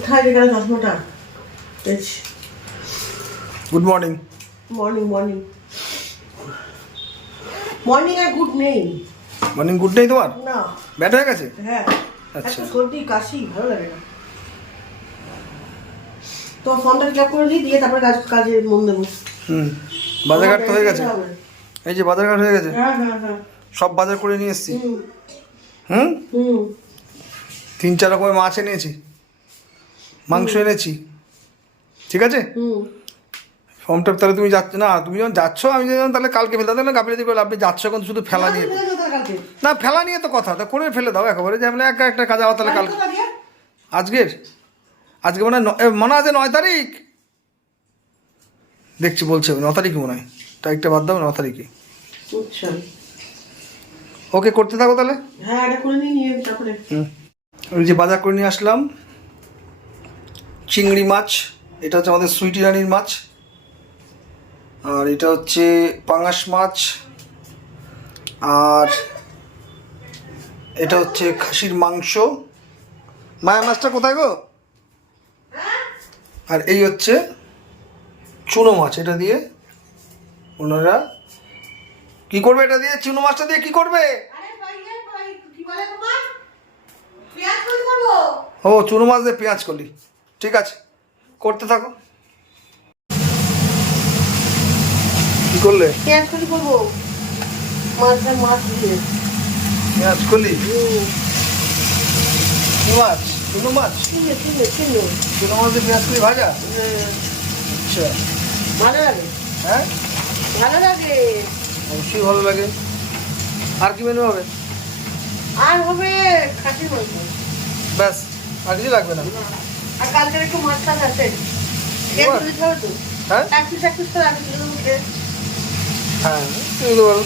কোথায় রেখে গেল চশমাটা? Good morning. Morning morning morning আর গুড নেই। মর্নিং গুড নেই তোমার? না। ব্যাট হয়ে গেছে? হ্যাঁ। আচ্ছা। একটু সর্দি কাশি ভালো লাগে না। তো ফোনটা ক্যাপ করে দিয়ে তারপরে কাজে মন দেবো। বাজারঘাট তো হয়ে গেছে। এই যে বাজারঘাট হয়ে গেছে। হ্যাঁ হ্যাঁ হ্যাঁ। সব বাজার করে নিয়ে এসেছি। হুম 3-4 রকমের মাছ এনেছি, মাংস এনেছি, ঠিক আছে। ফর্মটা তাহলে তুমি যাচ্ছ না, তুমি যখন যাচ্ছ আমি যখন তাহলে কালকে ফেলতে তাহলে গাফিলাতি করলে আপনি যাচ্ছ এখন শুধু ফেলা নিয়ে। না ফেলা নিয়ে তো কথা, তা করে ফেলে দাও একেবারে, যে আমরা একটা কাজ আবার তাহলে কালকে। আজকে মনে আছে 9 তারিখ দেখছি বলছে 9 তারিখ মনে হয়, তারিখটা বাদ দাও 9 তারিখে। ওকে করতে থাকো তাহলে। হ্যাঁ এটা করে নিয়ে তারপরে ওই যে বাজার করে নিয়ে আসলাম চিংড়ি মাছ, এটা হচ্ছে আমাদের সুইটি রানির মাছ, আর এটা হচ্ছে পাঙাশ মাছ, আর এটা হচ্ছে খাসির মাংস। মায়া মাছটা কোথায় গো? আর এই হচ্ছে চুনো মাছ, এটা দিয়ে ওনারা কি করবে? এটা দিয়ে চুনো মাছটা দিয়ে কি করবে? ও চুনো মাছ দিয়ে পেঁয়াজ কলি, ঠিক আছে করতে থাকো। কি করলে? পেঁয়াজ কলি করবো, মাছ দিয়ে পেঁয়াজ কলি। কি মাছ? চুনো মাছ। চুনো মাছ দিয়ে পেঁয়াজ কলি ভাজা। আচ্ছা ভালো লাগে। হ্যাঁ ভালো লাগে, অবশ্যই ভালো লাগে। আর কি মেনু হবে? আর হবে খাসির মাংস ব্যাস, আর কিছু লাগবে না। আর কালকের একটু মাছ টাছ আছে। হ্যাঁ হ্যাঁ তুমি তো বলো,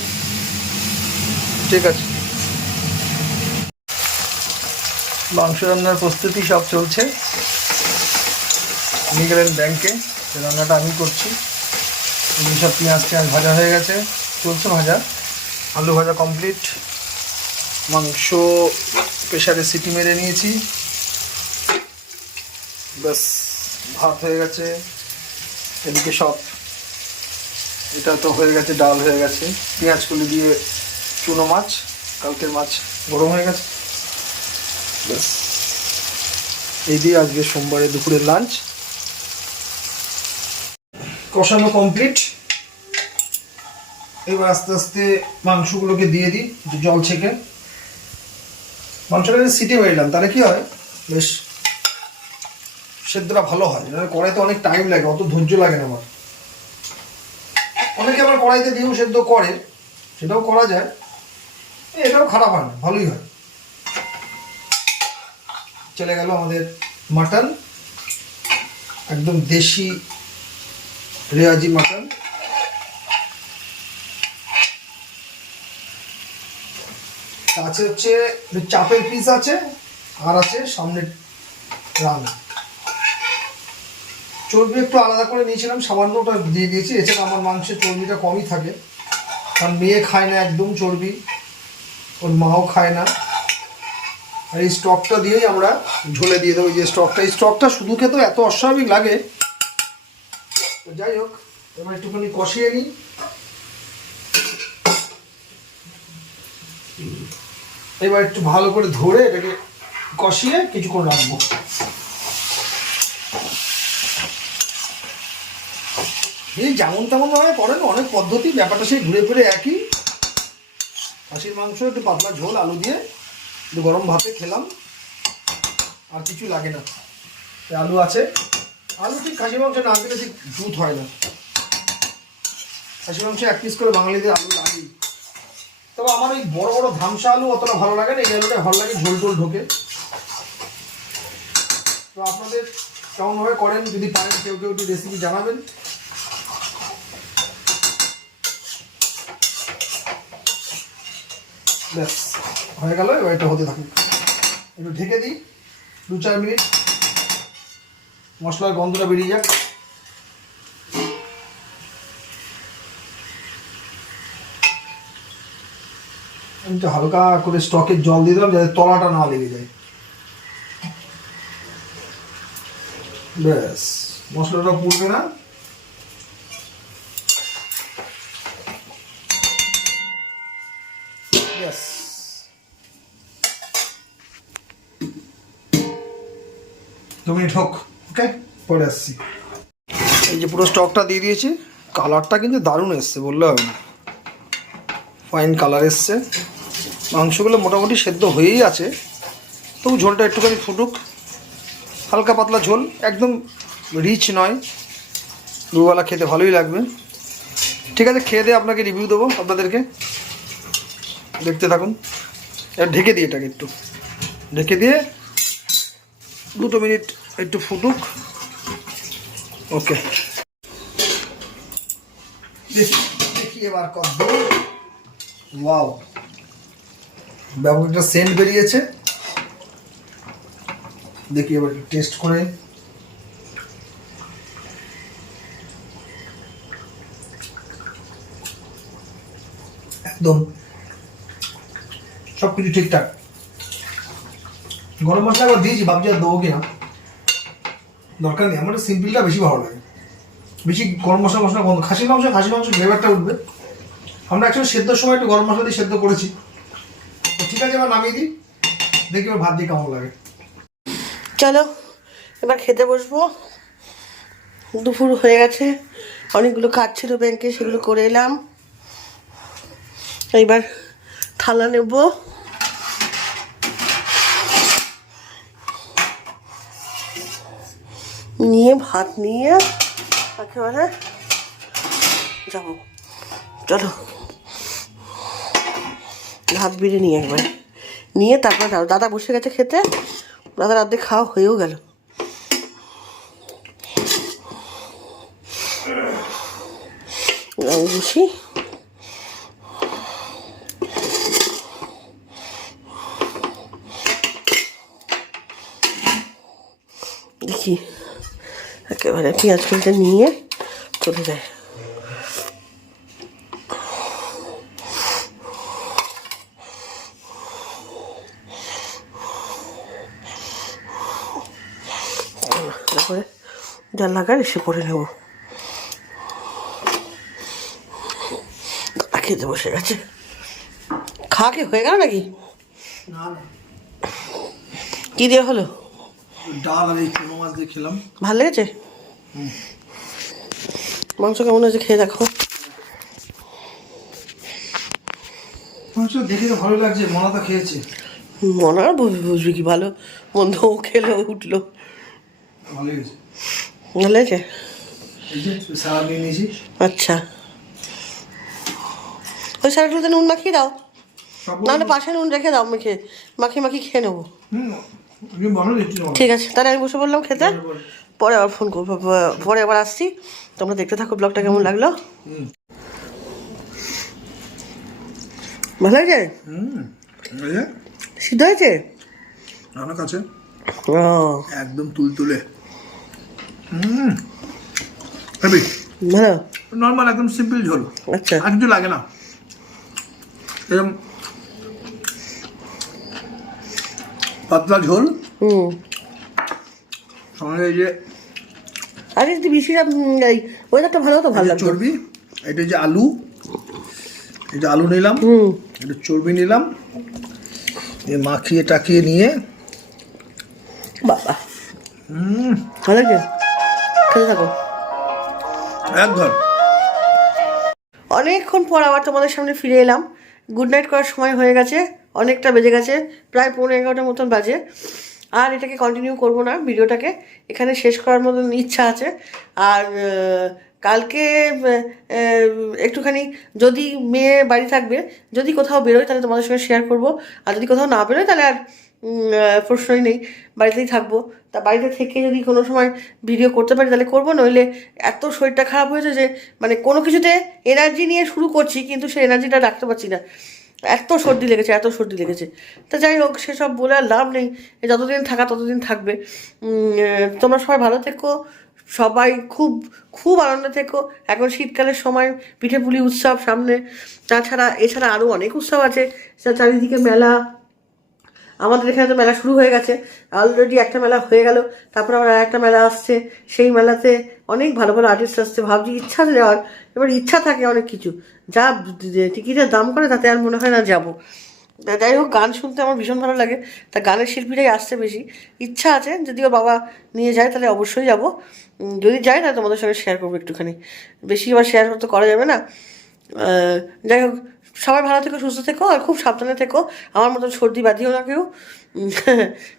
ঠিক আছে। মাংস রান্নার প্রস্তুতি সব চলছে। নিয়ে গেলেন ব্যাংকে, রান্নাটা আমি করছি। এগুলি সব পেঁয়াজ ভাজা হয়ে গেছে, চলছে ভাজা। আলু ভাজা কমপ্লিট। মাংস প্রেশারে সিটি মেরে নিয়েছি, ব্যাস ভাত হয়ে গেছে। এদিকে সব এটা তো হয়ে গেছে, ডাল হয়ে গেছে। পেঁয়াজ কলি দিয়ে চুনো মাছ, কালকের মাছ গরম হয়ে গেছে। ব্যাস এই দিয়ে আজকে সোমবারে দুপুরের লাঞ্চ। কষানো কমপ্লিট। এবার আস্তে আস্তে মাংসগুলোকে দিয়ে দিই একটু জল ছেঁকে। মাংসটা সিটি মেরলাম, তাহলে কি হয় বেশ সেদ্ধটা ভালো হয়। কড়াইতে অনেক টাইম লাগে, অত ধৈর্য লাগে না আমার। অনেকে আবার কড়াইতে দিয়েও সেদ্ধ করে, সেটাও করা যায়, এটাও খারাপ হয় না, ভালোই হয়। চলে গেল আমাদের মাটন, একদম দেশি রেওয়াজি মাটন। আছে হচ্ছে চাপের পিস আছে, আর আছে সামনে রান। চর্বি একটু আলাদা করে নিয়েছিলাম, সামান্য ওটা দিয়ে দিয়েছি। এছাড়া আমার মাংসের চর্বিটা কমই থাকে, কারণ মেয়ে খায় না একদম চর্বি, ওর মাও খায় না। আর এই স্টকটা দিয়েই আমরা ঝোলে দিয়ে দেবো। যে স্টকটা শুধু খেতেও এত অস্বাভাবিক লাগে। তো যাই হোক, এবার একটুখানি কষিয়ে নিই। এবার একটু ভালো করে ধরে এটাকে কষিয়ে কিছুক্ষণ রাখবো। এই যেমন তেমন ভাবে করেন, অনেক পদ্ধতি, ব্যাপারটা সেই ঘুরে ফিরে একই। খাসির মাংস একটু পাতলা ঝোল আলু দিয়ে একটু গরম ভাতে খেলাম, আর কিছু লাগে না। আলু আছে, আলু ঠিক খাসির মাংস না দিলে ঠিক জুত হয় না। খাসির মাংস 1 পিস করে বাঙালিদের আলু লাগেই। তবে আমার ওই বড় বড় ধামসা আলু অতটা ভালো লাগে না, এই আলুটা ভালো লাগে, ঝোল টোল ঢোকে। তো আপনাদের কেমনভাবে করেন যদি পারেন কেউ একটু রেসিপি জানাবেন। ব্যাস হয়ে গেল, এবার এটা হতে থাকুক। একটু ঢেকে দিই 2-4 মিনিট, মশলার গন্ধটা বেরিয়ে যাক। আমি তো হালকা করে স্টকের জল দিয়ে দিলাম যাতে তলাটা না লেগে যায়। ব্যাস, মশলাটা পুড়বে না। ব্যাস, 2 মিনিট হোক। ওকে, পরে আসছি। এই যে পুরো স্টকটা দিয়ে দিয়েছি। কালারটা কিন্তু দারুণ এসছে, বললে হবে না, ফাইন কালার এসছে। মাংসগুলো মোটামুটি সেদ্ধ হয়েই আছে, তবু ঝোলটা একটুখানি ফুটুক। হালকা পাতলা ঝোল, একদম রিচ নয়, দুবেলা খেতে ভালোই লাগবে। ঠিক আছে, খেয়ে দিয়ে আপনাকে রিভিউ দেবো আপনাদেরকে, দেখতে থাকুন। এবার ঢেকে দিয়ে এটাকে একটু ঢেকে দিয়ে 2 মিনিট একটু ফুটুক। ওকে, দেখি এবার কত। ওয়াও, ব্যাপক একটা সেন্ট বেরিয়েছে। দেখি এবার টেস্ট করে। একদম সব কিছু ঠিকঠাক। গরম মশলা আবার দিয়েছি, ভাবছি আর দেবো কিনা, দরকার নেই। আমার সিম্পলটা বেশি ভালো লাগে, বেশি গরম মশলা গন্ধ। খাসির মাংস ফ্লেভারটা উঠবে। আমরা অ্যাকচুয়ালি সেদ্ধর সময় একটু গরম মশলা দিয়ে সেদ্ধ করেছি। তো ঠিক আছে, এবার নামিয়ে দিই, দেখি এবার ভাত দিয়ে কেমন লাগে। চলো এবার খেতে বসবো। দুপুর হয়ে গেছে, অনেকগুলো কাজ ছিল ব্যাংকে, সেগুলো করে এলাম। এইবার থালা নেব, নিয়ে ভাত নিয়ে একেবারে যাবো। চলো ভাত বেড়ে নিয়ে একবার নিয়ে তারপর যাও। দাদা বসে গেছে খেতে, দাদার অর্ধেক খাওয়া হয়েও গেল। আমি বসি। দেখি একেবারে পেঁয়াজ কুলটা নিয়ে চলে যায়। তারপরে যা লাগার এসে পরে নেব। খেতে বসে গেছে। খাওয়া কি হয়ে গেল নাকি? কি দিয়ে হলো? ডাল আর এই চুনো মাছ দিয়ে খেলাম। ভালো লেগেছে? মাংস কেমন হয়েছে খেয়ে দেখো। মাংস দেখে তো ভালো লাগছে, মনা তো খেয়েছে। মনে হয় বুঝবি কি ভালো মন্দ খেলে উঠলো। ভালো লেগেছে। ভালো লেগেছে? এই যে স্যালাড নিয়ে নিয়েছি। আচ্ছা, ওই স্যালাডগুলোতে নুন মাখিয়ে দাও, নাহলে পাশে নুন রেখে দাও, মাখিয়ে খেয়ে নেবো। ঠিক আছে, তাহলে আমি বসে বললাম খেতে, পরে আবার ফোন করবো, পরে আবার আসছি। তোমরা দেখতে থাকো ব্লগটা কেমন লাগলো। ভালো হয়েছে? সিদ্ধ হয়েছে আমার কাছে ও একদম তুলতুলে। ভালো, নর্মাল একদম সিম্পল ঝোল। আচ্ছা, আর কিছু লাগে না। এরকম পাতলা ঝোল। সঙ্গে এই যে আরে যদি বেশিটা ওয়েদারটা ভালো হতো ভালো লাগতো। চর্বি, এটা যে আলু, এটা আলু নিলাম, এটা চর্বি নিলাম, মাখিয়ে টাকিয়ে নিয়ে বাবা ভালো লাগছে, খেতে থাকো। একদম। অনেকক্ষণ পর আবার তোমাদের সামনে ফিরে এলাম। গুড নাইট করার সময় হয়ে গেছে, অনেকটা বেজে গেছে, প্রায় 11:30 মতন বাজে। আর এটাকে কন্টিনিউ করব না, ভিডিওটাকে এখানে শেষ করার মতন ইচ্ছা আছে। আর কালকে একটুখানি যদি মেয়ে বাড়ি থাকবে, যদি কোথাও বেরোয় তাহলে তোমাদের সঙ্গে শেয়ার করব। আর যদি কোথাও না বেরোয় তাহলে আর প্রশ্নই নেই, বাড়িতেই থাকবো। তা বাড়িতে থেকে যদি কোনো সময় ভিডিও করতে পারি তাহলে করবো, নইলে এত শরীরটা খারাপ হয়েছে যে মানে কোনো কিছুতে এনার্জি নিয়ে শুরু করছি কিন্তু সেই এনার্জিটা রাখতে পারছি না। এত সর্দি লেগেছে। তা যাই হোক, সেসব বলে আর লাভ নেই, যতদিন থাকা ততদিন থাকবে। তোমরা সবাই ভালো থেকো, সবাই খুব খুব আনন্দে থেকো। এখন শীতকালের সময়, পিঠেপুলি উৎসব সামনে, এছাড়া আরও অনেক উৎসব আছে, চারিদিকে মেলা, আমাদের এখানে তো মেলা শুরু হয়ে গেছে, অলরেডি একটা মেলা হয়ে গেল, তারপর আবার আর একটা মেলা আসছে, সেই মেলাতে অনেক ভালো ভালো আর্টিস্ট আসছে, ভাবছি ইচ্ছা যাওয়ার, এবার ইচ্ছা থাকে অনেক কিছু, যা টিকিটের দাম করে তাতে আর মনে হয় না যাবো। যাই হোক, গান শুনতে আমার ভীষণ ভালো লাগে, তা গানের শিল্পীরাই আসছে বেশি, ইচ্ছা আছে যদি ওর বাবা নিয়ে যায় তাহলে অবশ্যই যাব, যদি যাই তাহলে তোমাদের সঙ্গে শেয়ার করবো একটুখানি, বেশি আবার শেয়ার করতে করা যাবে না। যাই হোক, সবাই ভালো থেকো, সুস্থ থেকো, আর খুব সাবধানে থেকো, আমার মতন সর্দি বাঁধিও না কেউ।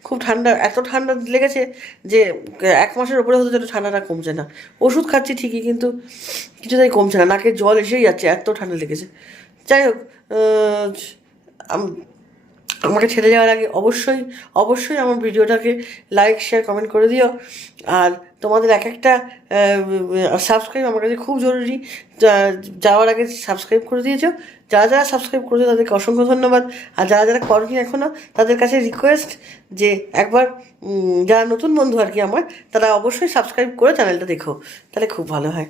খুব ঠান্ডা, এত ঠান্ডা লেগেছে যে 1 মাসের ওপরে হতে যেন ঠান্ডাটা কমছে না, ওষুধ খাচ্ছি ঠিকই কিন্তু কিছুতেই কমছে না, নাকে জল এসেই যাচ্ছে, এত ঠান্ডা লেগেছে। যাই হোক, আমাকে ছেড়ে যাওয়ার আগে অবশ্যই অবশ্যই আমার ভিডিওটাকে লাইক শেয়ার কমেন্ট করে দিও, আর তোমাদের এক একটা সাবস্ক্রাইব আমার কাছে খুব জরুরি, যাওয়ার আগে সাবস্ক্রাইব করে দিয়েছো, যারা যারা সাবস্ক্রাইব করেছো তাদেরকে অসংখ্য ধন্যবাদ, আর যারা যারা করনি এখনও তাদের কাছে রিকোয়েস্ট যে একবার যারা নতুন বন্ধু আর কি আমার, তারা অবশ্যই সাবস্ক্রাইব করে চ্যানেলটা দেখো, তাহলে খুব ভালো হয়।